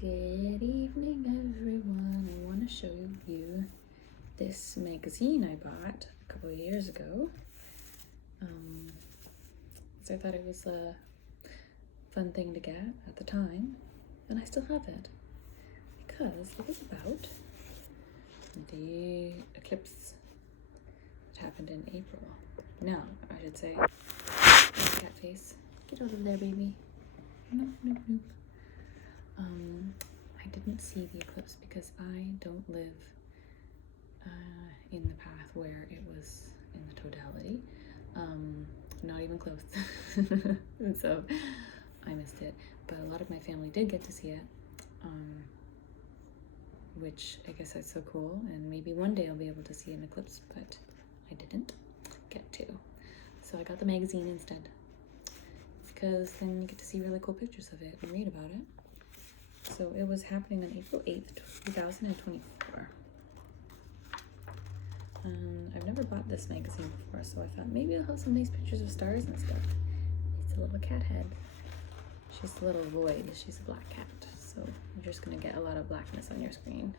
Good evening, everyone. I want to show you this magazine I bought a couple of years ago. So I thought it was a fun thing to get at the time, and I still have it because it was about the eclipse that happened in April. Now, I should say, cat face, get out of there, baby. Nope, nope, nope. I didn't see the eclipse because I don't live in the path where it was in the totality. Not even close. And so I missed it. But a lot of my family did get to see it, which I guess that's so cool. And maybe one day I'll be able to see an eclipse, but I didn't get to. So I got the magazine instead, because then you get to see really cool pictures of it and read about it. So it was happening on April 8th, 2024. I've never bought this magazine before, so I thought maybe I'll have some nice pictures of stars and stuff. It's a little cat head. She's a little void. She's a black cat, so you're just gonna get a lot of blackness on your screen.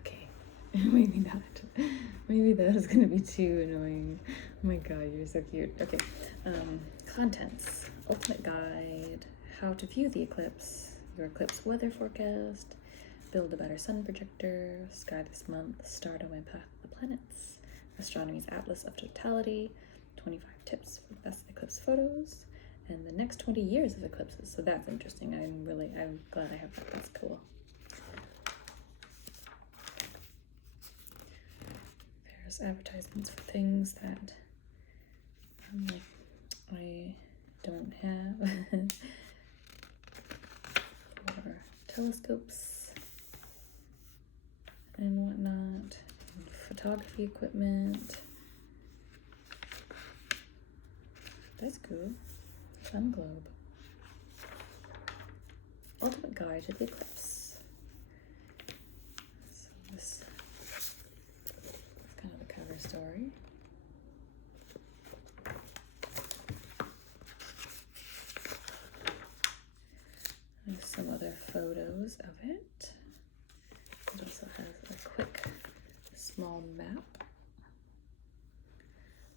Okay, maybe not. Maybe that is gonna be too annoying. Oh my god, you're so cute. Okay, contents. Ultimate guide. How to view the eclipse, your eclipse weather forecast, build a better sun projector, sky this month, start on my path of the planets, astronomy's atlas of totality, 25 tips for the best eclipse photos, and the next 20 years of eclipses. So that's interesting. I'm glad I have that. That's cool. There's advertisements for things that I don't have. Or telescopes and whatnot, and photography equipment. That's cool. Sun globe. Ultimate guide to the eclipse. So this is kind of the cover story. There's some other photos of it. It also has a quick, small map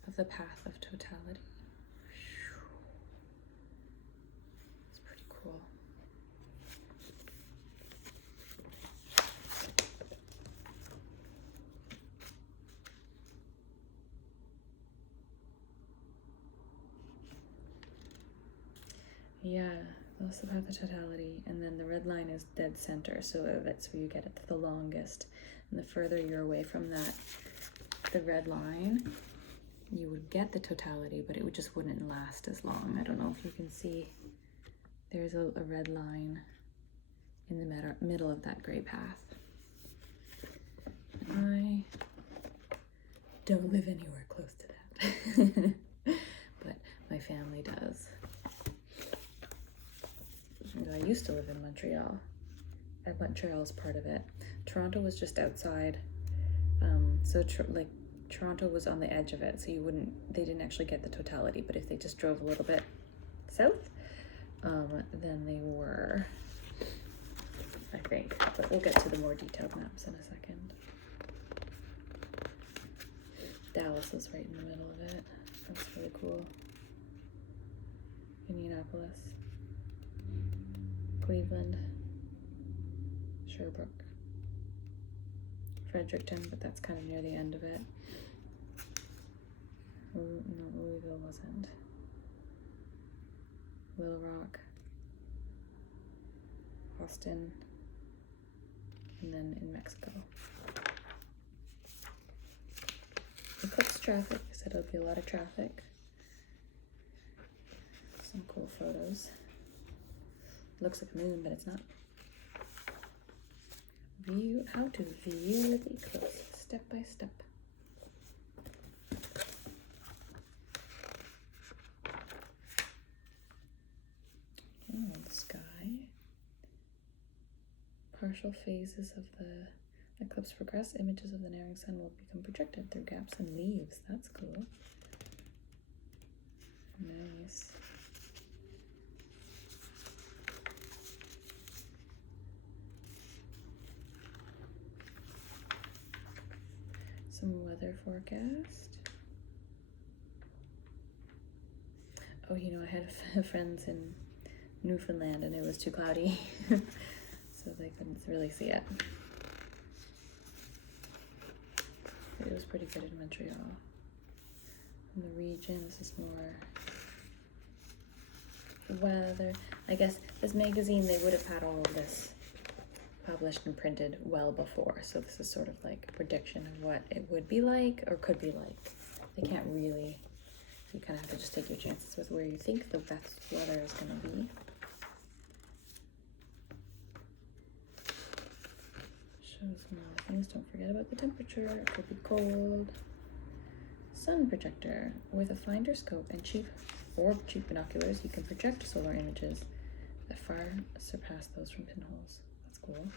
of the path of totality. It's pretty cool. Yeah. Also about the totality, and then the red line is dead center, so that's where you get it the longest. And the further you're away from that, the red line, you would get the totality, but it just wouldn't last as long. I don't know if you can see. There's a red line in the middle of that gray path. I don't live anywhere close to that, but my family does. I used to live in Montreal, and Montreal is part of it. Toronto was just outside, so Toronto was on the edge of it, so they didn't actually get the totality, but if they just drove a little bit south, then they were, I think. But we'll get to the more detailed maps in a second. Dallas is right in the middle of it. That's really cool. Indianapolis. Cleveland, Sherbrooke, Fredericton, but that's kind of near the end of it. No, Louisville wasn't. Little Rock, Austin, and then in Mexico. Eclipse traffic. I said it'll be a lot of traffic. Some cool photos. Looks like a moon, but it's not. How to view the eclipse step by step. Oh, the sky. Partial phases of the eclipse progress. Images of the narrowing sun will become projected through gaps in leaves. That's cool. Nice. Some weather forecast. Oh, you know, I had friends in Newfoundland and it was too cloudy, so they couldn't really see it. But it was pretty good in Montreal. In the region, this is more weather. I guess this magazine, they would have had all of this published and printed well before, so this is sort of like a prediction of what it would be like or could be like. They can't really, so you kind of have to just take your chances with where you think the best weather is going to be. Shows more things. Don't forget about the temperature. It could be cold. Sun projector. With a finder scope and cheap binoculars, you can project solar images that far surpass those from pinholes. That's cool.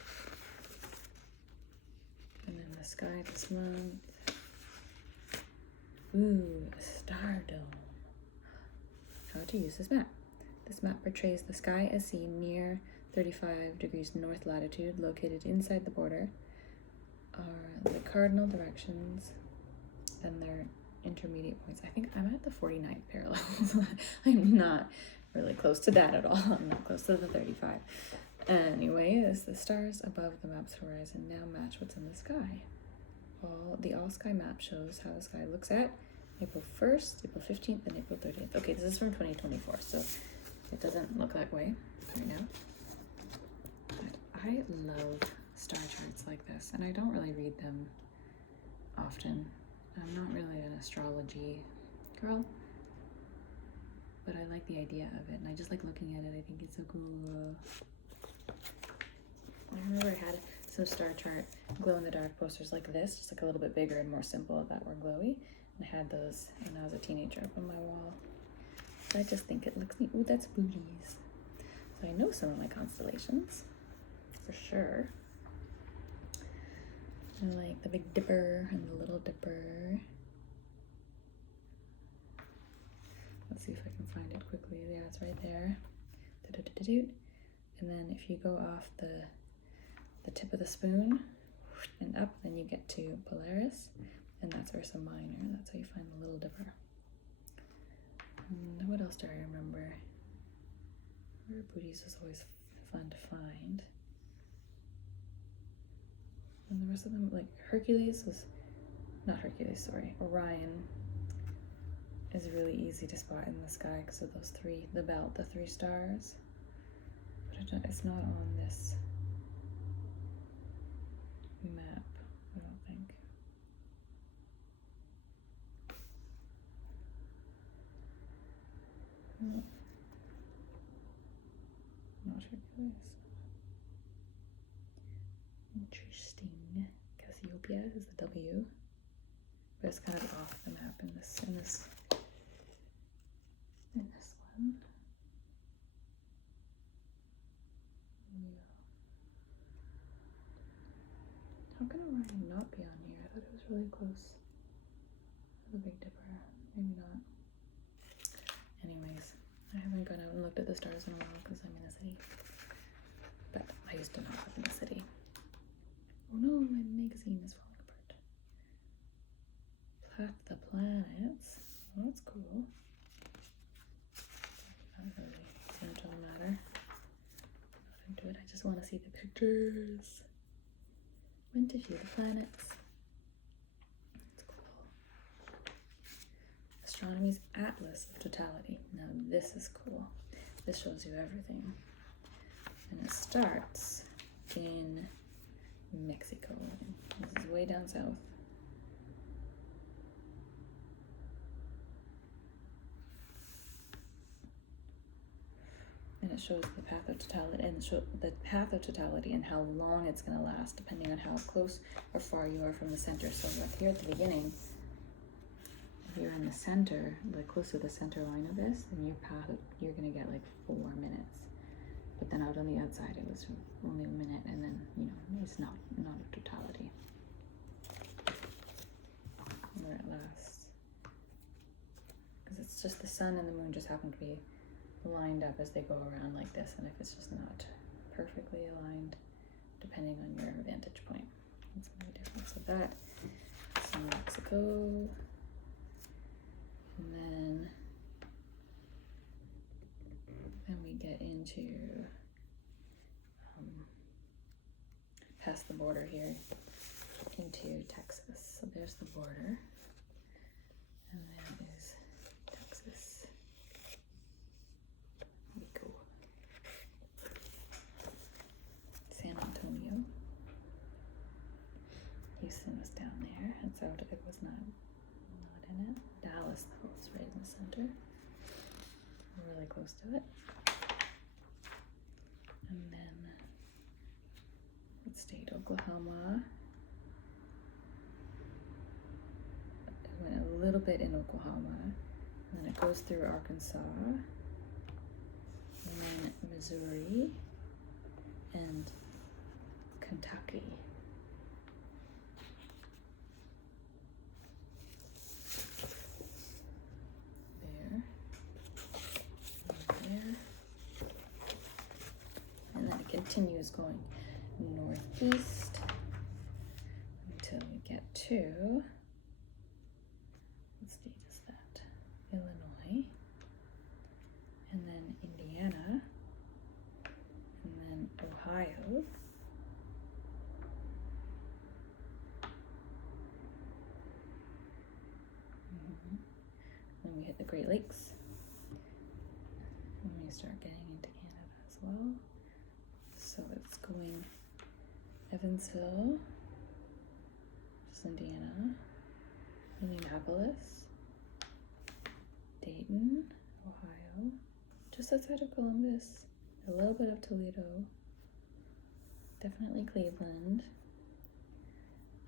And then the sky this month. Ooh, a star dome. How to use this map. This map portrays the sky as seen near 35 degrees north latitude, located inside the border, are the cardinal directions and their intermediate points. I think I'm at the 49th parallel. I'm not really close to that at all. I'm not close to the 35. Anyway, as the stars above the map's horizon now match what's in the sky. The all sky map shows how the sky looks at April 1st, April 15th, and April 30th. Okay, this is from 2024, so it doesn't look that way right now. But I love star charts like this, and I don't really read them often. I'm not really an astrology girl, but I like the idea of it, and I just like looking at it. I think it's so cool. I remember I had some star chart glow-in-the-dark posters like this, just like a little bit bigger and more simple that were glowy. And I had those when I was a teenager up on my wall. So I just think it looks neat. Ooh, that's booties. So I know some of my constellations, for sure. I like the Big Dipper and the Little Dipper. Let's see if I can find it quickly. Yeah, it's right there. And then if you go off the tip of the spoon and up, then you get to Polaris, and that's Ursa Minor. That's how you find the Little Dipper. And what else do I remember? Rare booties was always fun to find. And the rest of them, like Hercules was, not Hercules, sorry, Orion is really easy to spot in the sky because of those three, the belt, the 3 stars. But it's not on this map, I don't think. No. Not Hercules. Interesting. Cassiopeia is the W, but it's kind of off the map in this one. Yeah. How can Orion not be on here? I thought it was really close. The Big Dipper. Maybe not. Anyways, I haven't gone out and looked at the stars in a while because I'm in the city. But I used to not live in the city. Oh no, my magazine is falling apart. The planets. Well, that's cool. Not really seem to matter. Not into it. I just want to see the pictures. When to view the planets. That's cool. Astronomy's Atlas of Totality. Now this is cool. This shows you everything. And it starts in Mexico. This is way down south. And it shows the path of totality and how long it's going to last, depending on how close or far you are from the center. So like here at the beginning, if you're in the center, like close to the center line of this, then you're going to get like 4 minutes. But then out on the outside, it was only a minute, and then, you know, it's not a totality. Where it lasts. Because it's just the sun and the moon just happen to be lined up as they go around like this, and if it's just not perfectly aligned, depending on your vantage point, it's really different. So that New Mexico. And then we get into past the border here into Texas. So there's the border. And there is Texas. We go. San Antonio. Houston was down there, and so it was not in it. Dallas, though, was right in the center. We're really close to it. And then, what state? Oklahoma. It went a little bit in Oklahoma, and then it goes through Arkansas, and then Missouri, and Kentucky. Continues going northeast until we get to, what state is that? Illinois, and then Indiana, and then Ohio, then we hit the Great Lakes, and we start getting into Canada as well. So it's going Evansville, just Indiana, Indianapolis, Dayton, Ohio, just outside of Columbus, a little bit of Toledo, definitely Cleveland,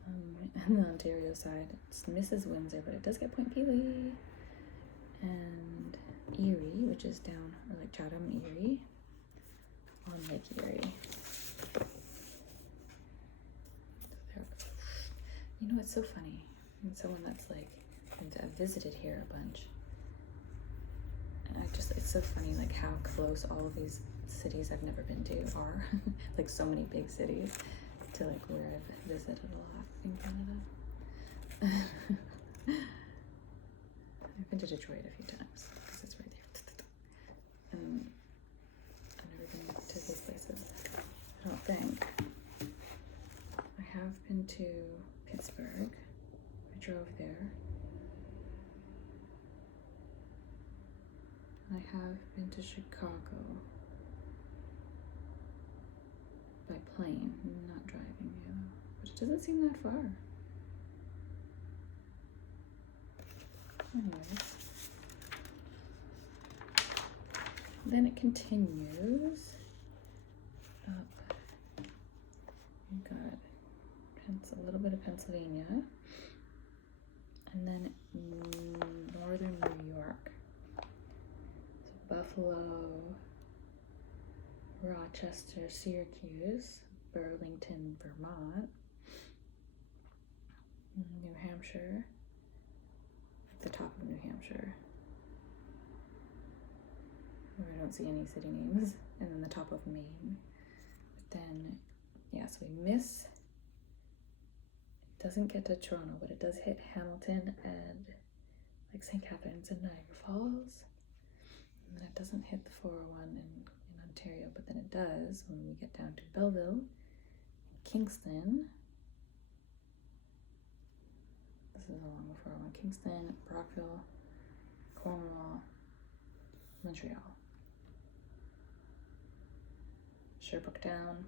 and the Ontario side, it's Mrs. Windsor, but it does get Point Pelee, and Erie, which is down, or like Chatham, Erie, on Lake Erie. You know, it's so funny. And someone that's like, I've visited here a bunch. And it's so funny like how close all of these cities I've never been to are. Like so many big cities to like where I've visited a lot in Canada. I've been to Detroit a few times because it's right there. And I've never been to these places, I don't think. I have been to Pittsburgh. I drove there. I have been to Chicago by plane, not driving, but it doesn't seem that far. Anyways, then it continues up. We've got a little bit of Pennsylvania, and then northern New York. So Buffalo, Rochester, Syracuse, Burlington, Vermont, New Hampshire, at the top of New Hampshire, where I don't see any city names, and then the top of Maine. But then, yeah, so we miss, it doesn't get to Toronto, but it does hit Hamilton and like St. Catharines and Niagara Falls. And then it doesn't hit the 401 in Ontario, but then it does when we get down to Belleville, Kingston. This is along the 401. Kingston, Brockville, Cornwall, Montreal, Sherbrooke down,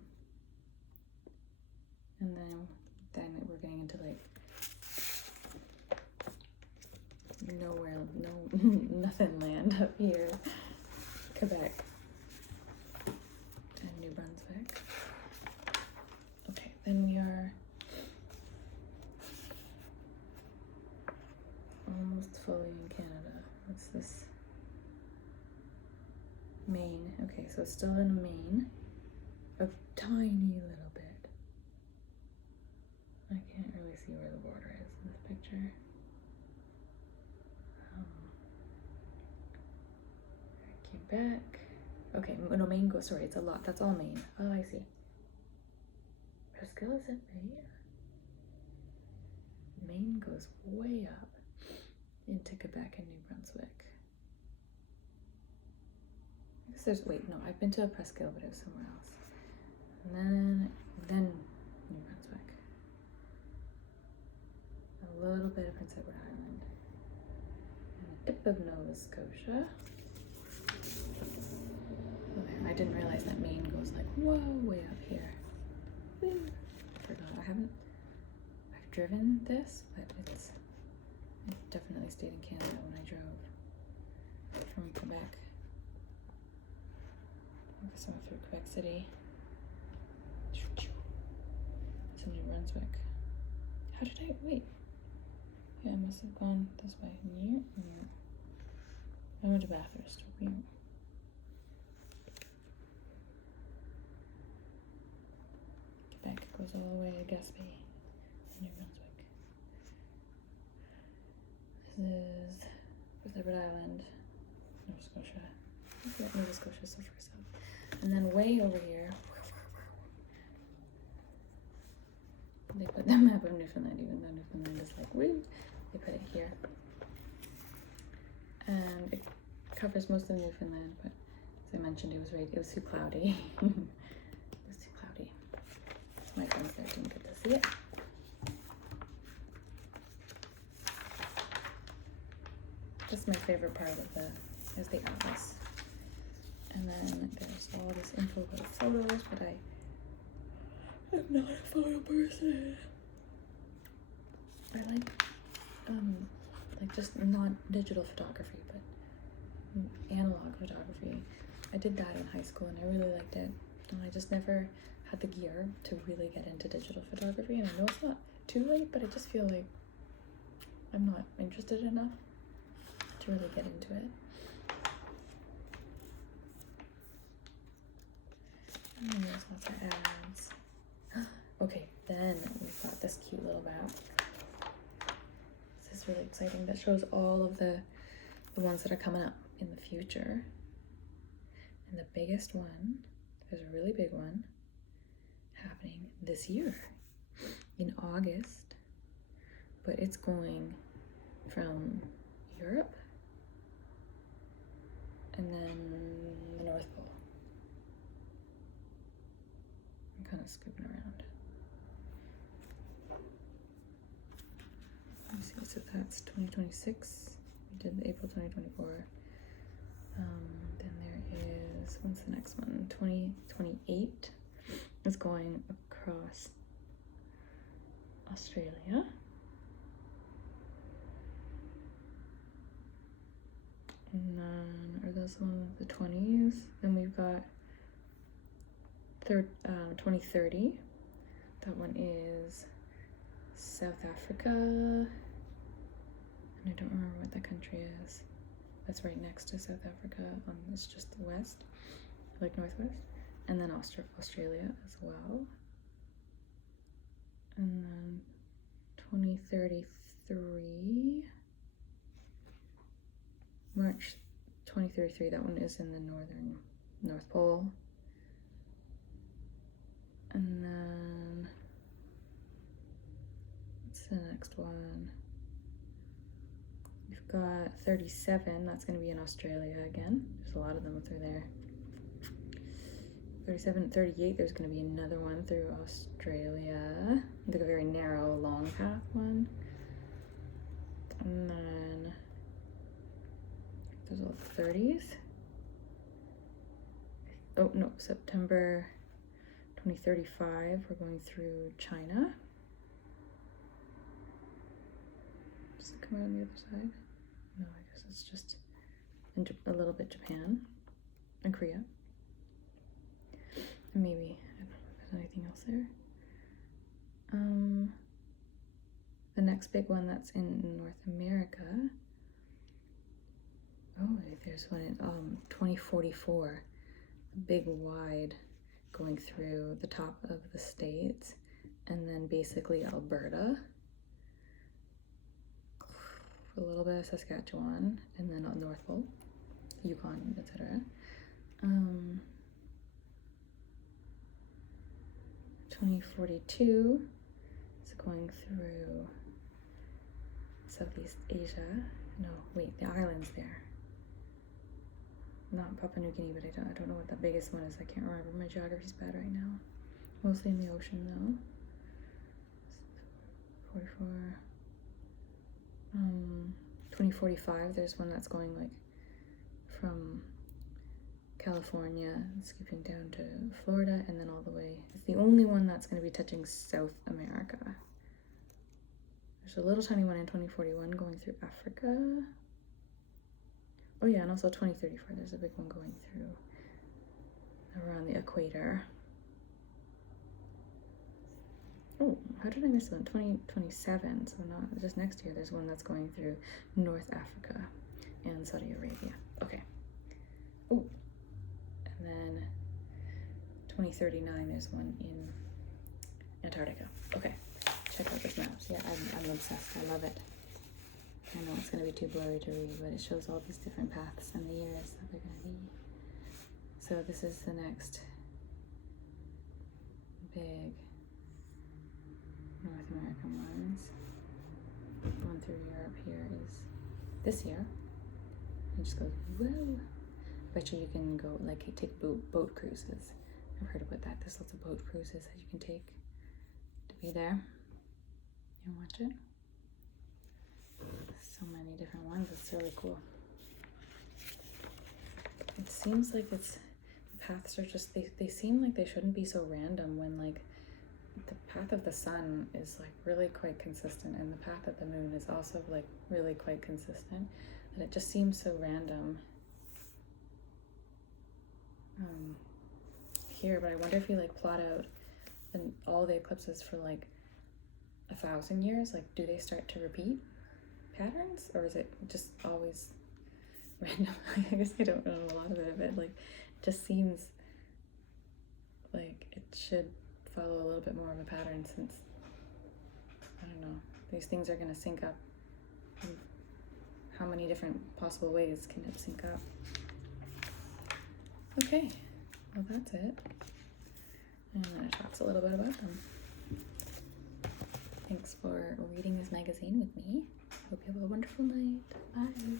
and then we're getting into like nowhere, nothing land up here, Quebec and New Brunswick. Okay, then we are almost fully in Canada. What's this? Maine. Okay, so it's still in Maine. A tiny little bit. I can't really see where the border is in this picture. Quebec. Okay, no, Maine goes, sorry, it's a lot. That's all Maine. Oh, I see. Presqu'île, is it Maine? Maine goes way up into Quebec and New Brunswick. I guess there's, wait, no, I've been to a Presqu'île, but it was somewhere else. And then New Brunswick. A little bit of Prince Edward Island. And a tip of Nova Scotia. Okay, I didn't realize that Maine goes like, whoa, way up here. Woo. I forgot, I've driven this, but it definitely stayed in Canada when I drove from Quebec. I guess I went through Quebec City to New Brunswick. How did I, wait. Yeah, I must have gone this way. I went to Bathurst. Quebec goes all the way to Gaspé, New Brunswick. This is Prince Edward Island, Nova Scotia. Nova Scotia is so far south. And then way over here, they put the map of Newfoundland, even though Newfoundland is like, woo, they put it here. And it covers most of Newfoundland, but as I mentioned, it was too cloudy. It was too cloudy. So my friends there didn't get to see it. That's my favorite part of is the atlas. And then there's all this info about photos, but I'm not a photo person. I like just not digital photography, but analog photography. I did that in high school and I really liked it. And I just never had the gear to really get into digital photography. And I know it's not too late, but I just feel like I'm not interested enough to really get into it. And then there's lots of ads. Okay, then we've got this cute little map. This is really exciting. That shows all of the ones that are coming up in the future. And the biggest one, there's a really big one happening this year in August, but it's going from Europe and then the North Pole. I'm kind of scooping around. Let me see, so that's 2026. We did April 2024. Then there is, what's the next one? 2028 is going across Australia. And then, are those one of the 20s? Then we've got 2030. That one is South Africa. And I don't remember what that country is. That's right next to South Africa. It's just the west, like northwest. And then Australia as well. And then 2033. March 2033, that one is in the North Pole. And then, what's the next one? We've got 37, that's going to be in Australia again. There's a lot of them through there. 37, 38, there's going to be another one through Australia. Like a very narrow, long path one. And then, there's all the 30s. Oh no, September 2035, we're going through China. Does it come out on the other side? No, I guess it's just a little bit Japan and Korea. And maybe, I don't know if there's anything else there. The next big one that's in North America. Oh, there's one in 2044, a big wide going through the top of the states, and then basically Alberta, a little bit of Saskatchewan, and then on North Pole, Yukon, etc. 2042 is going through Southeast Asia. No, wait, the islands there. Not Papua New Guinea, but I don't know what the biggest one is. I can't remember. My geography's bad right now. Mostly in the ocean though. 44. 2045, there's one that's going like from California, skipping down to Florida, and then all the way. It's the only one that's going to be touching South America. There's a little tiny one in 2041 going through Africa. Oh yeah, and also 2034, there's a big one going through around the equator. Oh, how did I miss one? 2027, so not just next year, there's one that's going through North Africa and Saudi Arabia. Okay. Oh, and then 2039, there's one in Antarctica. Okay, check out this map. Yeah, I'm obsessed. I love it. I know it's going to be too blurry to read, but it shows all these different paths and the years that they're going to be. So this is the next big North American ones. Going through Europe here is this year. You just go, whoa. Bet you can go, like, take boat cruises. I've heard about that. There's lots of boat cruises that you can take to be there. You watch it? So many different ones. It's really cool. It seems like the paths are just, they seem like they shouldn't be so random when, like, the path of the sun is like really quite consistent, and the path of the moon is also like really quite consistent, and it just seems so random here. But I wonder if you like plot out all the eclipses for like 1,000 years, like do they start to repeat patterns, or is it just always random? I guess I don't know a lot of it, like it just seems like it should follow a little bit more of a pattern, since I don't know, these things are going to sync up. How many different possible ways can it sync up? Okay, well that's it. And then it talks a little bit about them. Thanks for reading this magazine with me. Hope you have a wonderful night. Bye.